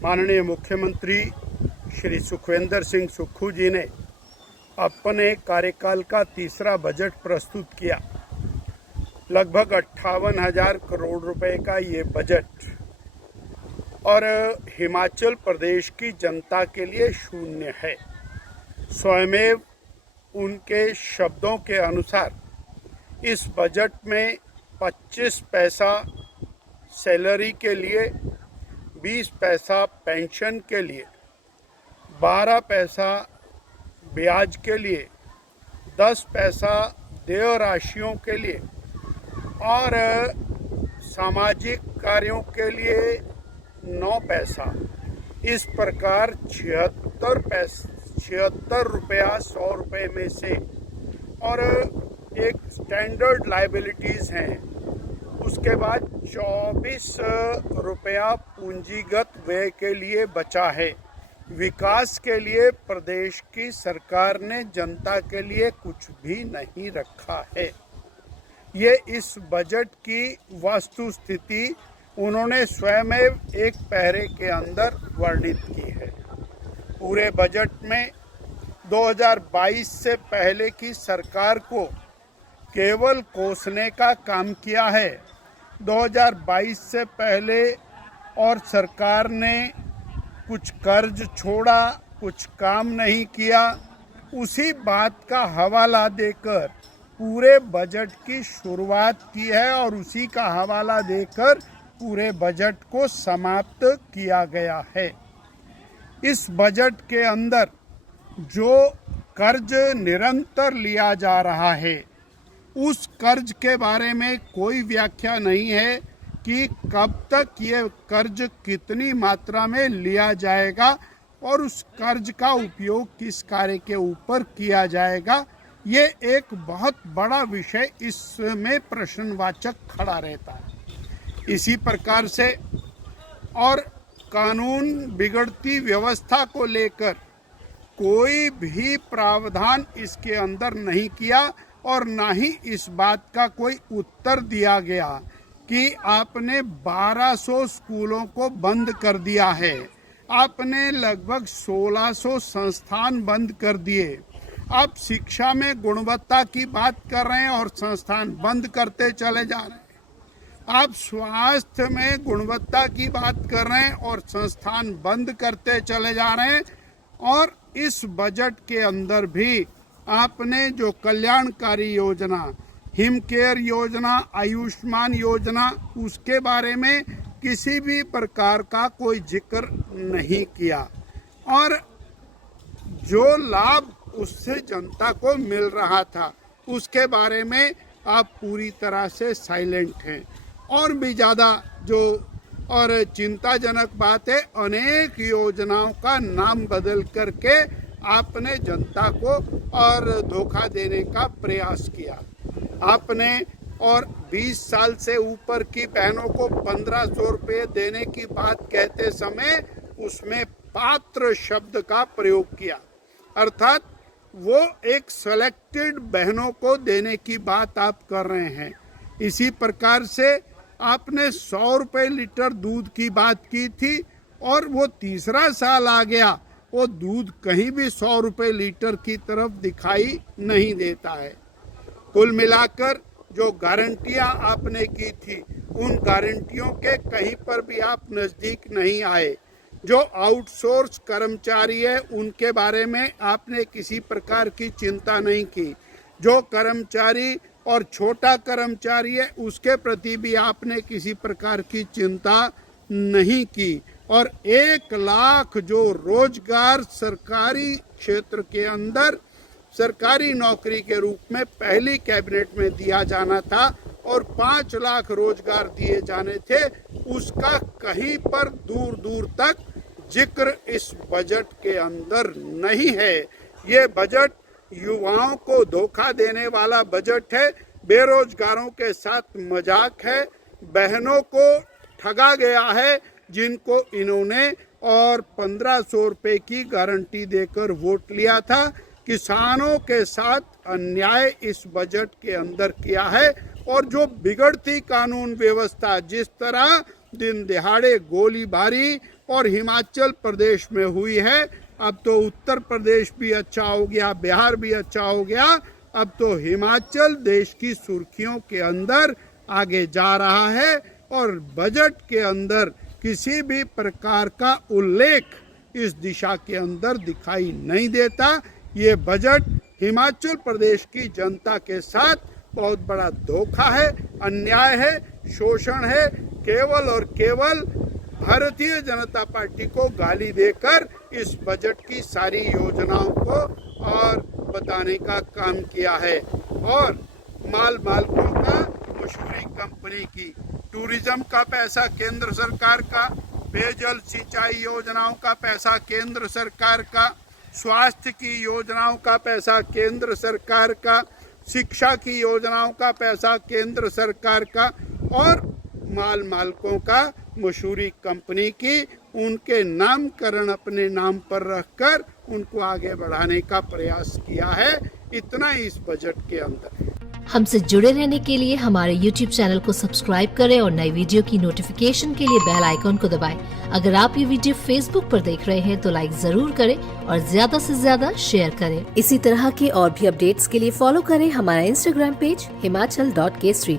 माननीय मुख्यमंत्री श्री सुखविंदर सिंह सुक्खू जी ने अपने कार्यकाल का तीसरा बजट प्रस्तुत किया। लगभग 58,000 करोड़ रुपए का ये बजट और हिमाचल प्रदेश की जनता के लिए शून्य है। स्वयमेव उनके शब्दों के अनुसार इस बजट में 25 पैसा सैलरी के लिए, 20 पैसा पेंशन के लिए, 12 पैसा ब्याज के लिए, 10 पैसा देय राशियों के लिए और सामाजिक कार्यों के लिए 9 पैसा, इस प्रकार 76 रुपया 100 रुपये में से। और एक स्टैंडर्ड लायबिलिटीज़ हैं, उसके बाद 24 रुपया पूंजीगत व्यय के लिए बचा है। विकास के लिए प्रदेश की सरकार ने जनता के लिए कुछ भी नहीं रखा है। ये इस बजट की वस्तुस्थिति उन्होंने स्वयं एक पैरे के अंदर वर्णित की है। पूरे बजट में 2022 से पहले की सरकार को केवल कोसने का काम किया है। 2022 से पहले और सरकार ने कुछ कर्ज छोड़ा, कुछ काम नहीं किया, उसी बात का हवाला देकर पूरे बजट की शुरुआत की है और उसी का हवाला देकर पूरे बजट को समाप्त किया गया है। इस बजट के अंदर जो कर्ज निरंतर लिया जा रहा है, उस कर्ज के बारे में कोई व्याख्या नहीं है कि कब तक ये कर्ज कितनी मात्रा में लिया जाएगा और उस कर्ज का उपयोग किस कार्य के ऊपर किया जाएगा। ये एक बहुत बड़ा विषय, इसमें प्रश्नवाचक खड़ा रहता है। इसी प्रकार से और कानून बिगड़ती व्यवस्था को लेकर कोई भी प्रावधान इसके अंदर नहीं किया और ना ही इस बात का कोई उत्तर दिया गया कि आपने 1200 स्कूलों को बंद कर दिया है, आपने लगभग 1600 संस्थान बंद कर दिए, आप शिक्षा में गुणवत्ता की बात कर रहे हैं और संस्थान बंद करते चले जा रहे हैं, आप स्वास्थ्य में गुणवत्ता की बात कर रहे हैं और संस्थान बंद करते चले जा रहे हैं। और इस बजट के अंदर भी आपने जो कल्याणकारी योजना, हिम केयर योजना, आयुष्मान योजना, उसके बारे में किसी भी प्रकार का कोई जिक्र नहीं किया और जो लाभ उससे जनता को मिल रहा था उसके बारे में आप पूरी तरह से साइलेंट हैं। और भी ज़्यादा जो और चिंताजनक बात है, अनेक योजनाओं का नाम बदल करके आपने जनता को और धोखा देने का प्रयास किया। आपने और 20 साल से ऊपर की बहनों को 1500 रुपये देने की बात कहते समय उसमें पात्र शब्द का प्रयोग किया, अर्थात वो एक सेलेक्टेड बहनों को देने की बात आप कर रहे हैं। इसी प्रकार से आपने 100 रुपये लीटर दूध की बात की थी और वो तीसरा साल आ गया, वो दूध कहीं भी 100 रुपये लीटर की तरफ दिखाई नहीं देता है। कुल मिलाकर जो गारंटियां आपने की थी, उन गारंटियों के कहीं पर भी आप नज़दीक नहीं आए। जो आउटसोर्स कर्मचारी है उनके बारे में आपने किसी प्रकार की चिंता नहीं की। जो कर्मचारी और छोटा कर्मचारी है उसके प्रति भी आपने किसी प्रकार की चिंता नहीं की। और 1 लाख जो रोजगार सरकारी क्षेत्र के अंदर सरकारी नौकरी के रूप में पहली कैबिनेट में दिया जाना था और 5 लाख रोजगार दिए जाने थे, उसका कहीं पर दूर दूर तक जिक्र इस बजट के अंदर नहीं है। ये बजट युवाओं को धोखा देने वाला बजट है, बेरोजगारों के साथ मजाक है, बहनों को ठगा गया है जिनको इन्होंने और 1500 रुपये की गारंटी देकर वोट लिया था। किसानों के साथ अन्याय इस बजट के अंदर किया है और जो बिगड़ती कानून व्यवस्था, जिस तरह दिन दिहाड़े गोलीबारी और हिमाचल प्रदेश में हुई है। अब तो उत्तर प्रदेश भी अच्छा हो गया, बिहार भी अच्छा हो गया। अब तो हिमाचल देश की सुर्खियों के अंदर आगे जा रहा है और बजट के अंदर किसी भी प्रकार का उल्लेख इस दिशा के अंदर दिखाई नहीं देता। ये बजट हिमाचल प्रदेश की जनता के साथ बहुत बड़ा धोखा है, अन्याय है, शोषण है। केवल और केवल भारतीय जनता पार्टी को गाली देकर इस बजट की सारी योजनाओं को और बताने का काम किया है। और माल मालकों का मशहूरी कंपनी की, टूरिज्म का पैसा केंद्र सरकार का, पेयजल सिंचाई योजनाओं का पैसा केंद्र सरकार का, स्वास्थ्य की योजनाओं का पैसा केंद्र सरकार का, शिक्षा की योजनाओं का पैसा केंद्र सरकार का और माल मालकों का मशहूरी कंपनी की, उनके नामकरण अपने नाम पर रखकर उनको आगे बढ़ाने का प्रयास किया है। इतना ही इस बजट के अंदर। हमसे जुड़े रहने के लिए हमारे YouTube चैनल को सब्सक्राइब करें और नई वीडियो की नोटिफिकेशन के लिए बेल आइकॉन को दबाएं। अगर आप ये वीडियो Facebook पर देख रहे हैं तो लाइक जरूर करें और ज्यादा से ज्यादा शेयर करें। इसी तरह के और भी अपडेट्स के लिए फॉलो करें हमारा Instagram पेज himachal.kesari।